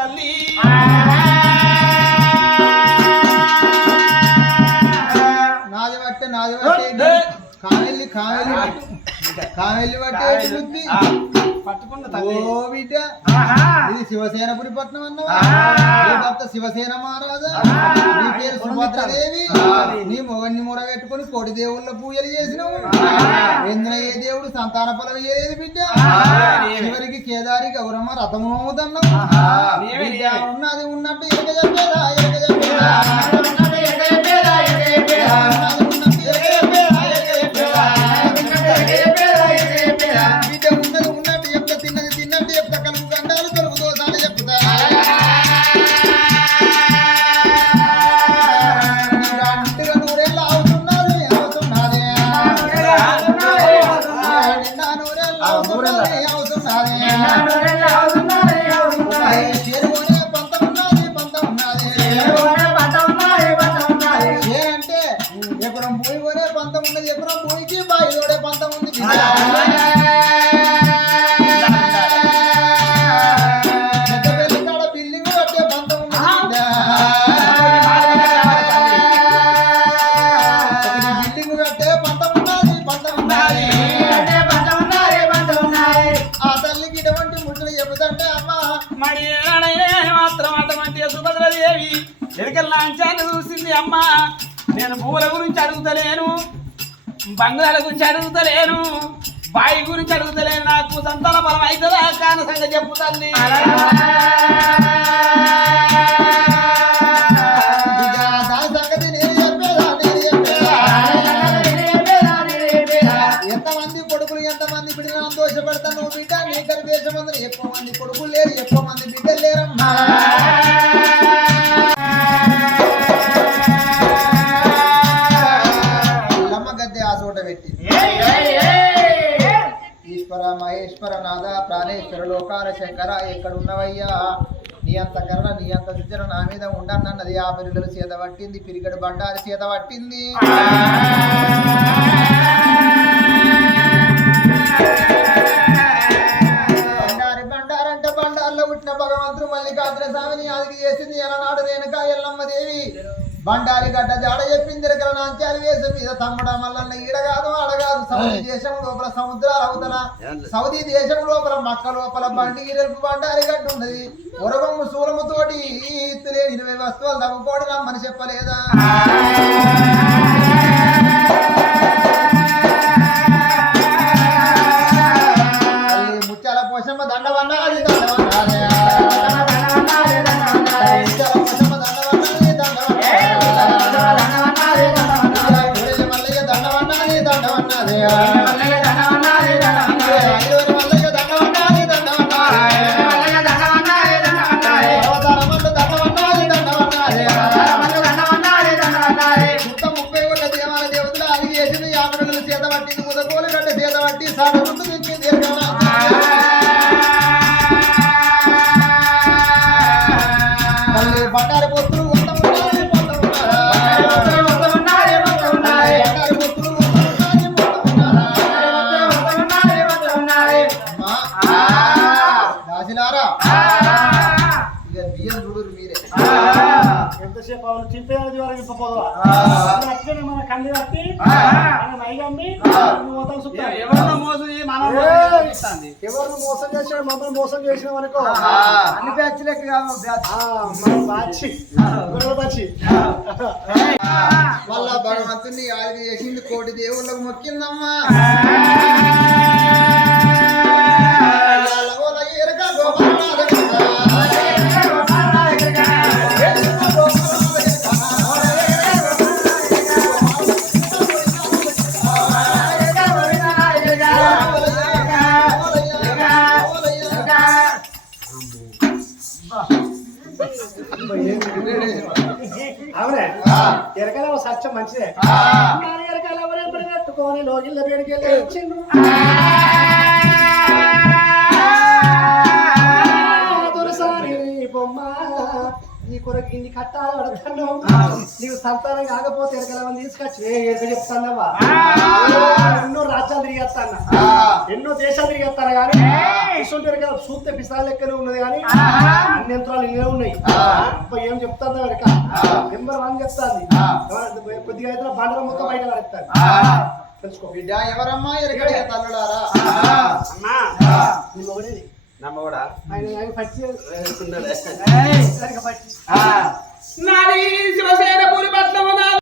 తల్లి. నాది పట్టే నాది పట్టే. కావెల్లి కావెల్లి పట్టే పట్టుకున్న ఓ బిడ్డ. ఇది శివసేనపురి పట్నం శివసేన మహారాజా? నీ పేరు సుభద్రదేవి. నీ మొగన్ని మూడ పెట్టుకొని కోటి దేవుళ్ళ పూజలు చేసినావు. ఏ దేవుడు సంతాన ఫలం ఇయ్యలేదు బిడ్డ. చివరికి కేదారి గౌరమ్మ రథము మాత్రం అటువంటి సుభద్రదేవి. ఎరకల లాంఛాన్ని చూసింది అమ్మ. నేను పూల గురించి అడుగుతలేను బంగాల గురించి అడుగుతలేను బాయి గురించి అడుగుతలేను. నాకు సంతాన బలం అవుతుందా కాన సంగతి చెప్పు తల్లి. ఈశ్వర మహేశ్వర నాథ ప్రాణేశ్వర లోకాల శంకర ఎక్కడున్నవయ్యా నీ అంత కరుణ నీ అంత శుద్ధన నా మీద ఉండన్నది ఆ పిల్లలు చేత పట్టింది పిరిగడు బండారి చేత పట్టింది. బండారి బండారంటే బండార్లో పుట్టిన భగవంతుడు మల్లికార్జున స్వామిని ఆదికి చేసింది. ఎలనాడు రేణుక ఎల్లమ్మ దేవి. బండారి గడ్డ జాడ చెప్పింది నాంచాలు వేసి మీద తమ్ముడ మల్లన్న ఈడ కాదు ఆడ కాదు. సౌదీ దేశం లోపల సముద్రాలు అవతల సౌదీ దేశం లోపల మక్క లోపల బండి గిరెల్పు బండారి గడ్డ ఉన్నది. ఉరగమ్ము శూలముతోటి ఈత్తులే ఇరవై వస్తువులు తగ్గుకోవడం రమ్మని చెప్పలేదా? ఇక బియ్యం చూడురు మీరే. ఎంతసేపు అవును చింపేది వరకు అట్లనే మన కళ్ళు కట్టి మన మైగమ్మి మోసం ఎవరిని మోసం చేసాడు మమ్మల్ని మోసం చేసినావు అనుకో. అన్ని బ్యాచ్లకి కాదు బ్యాచ్. మన బాచి గొడవ బాచి మళ్ళా భగవంతుని ఆది చేసింది కోటి దేవుళ్ళకు మొక్కిందమ్మా. అవునే? ఎరకల సత్యం మంచిదే. ఎరకల ఎవరు పెట్టుకొని లోగిళ్ళ పేరుకి వెళ్ళి వచ్చిండ్రు. దొరసాని బొమ్మ నీ కొరకు ఇన్ని కట్టాలి పడతాను నీకు సంతానం కాకపోతే ఎరకల తీసుకొచ్చి ఎరక చెప్తానవా ఎన్నో రాజ్యాలు తిరిగేస్తాను ఎన్నో దేశాలు తిరిగేస్తాను కానీ ఇటువంటి ఎరకల చూస్తే పిసాల లెక్కనే ఉన్నది కానీ అన్ని యంత్రాలు ఆ. అబ్బా ఏం చెప్తాను వెనక. నెంబర్ వన్ చెప్తాంది. ఆ. కొద్దిగా అయితే బండల మొత్తం బయట పడతాను తెలుసుకో. బిడ్డ ఎవరమ్మా? ఎరగడే తల్లుడారా అమ్మా. ఆయన పచ్చి పచ్చి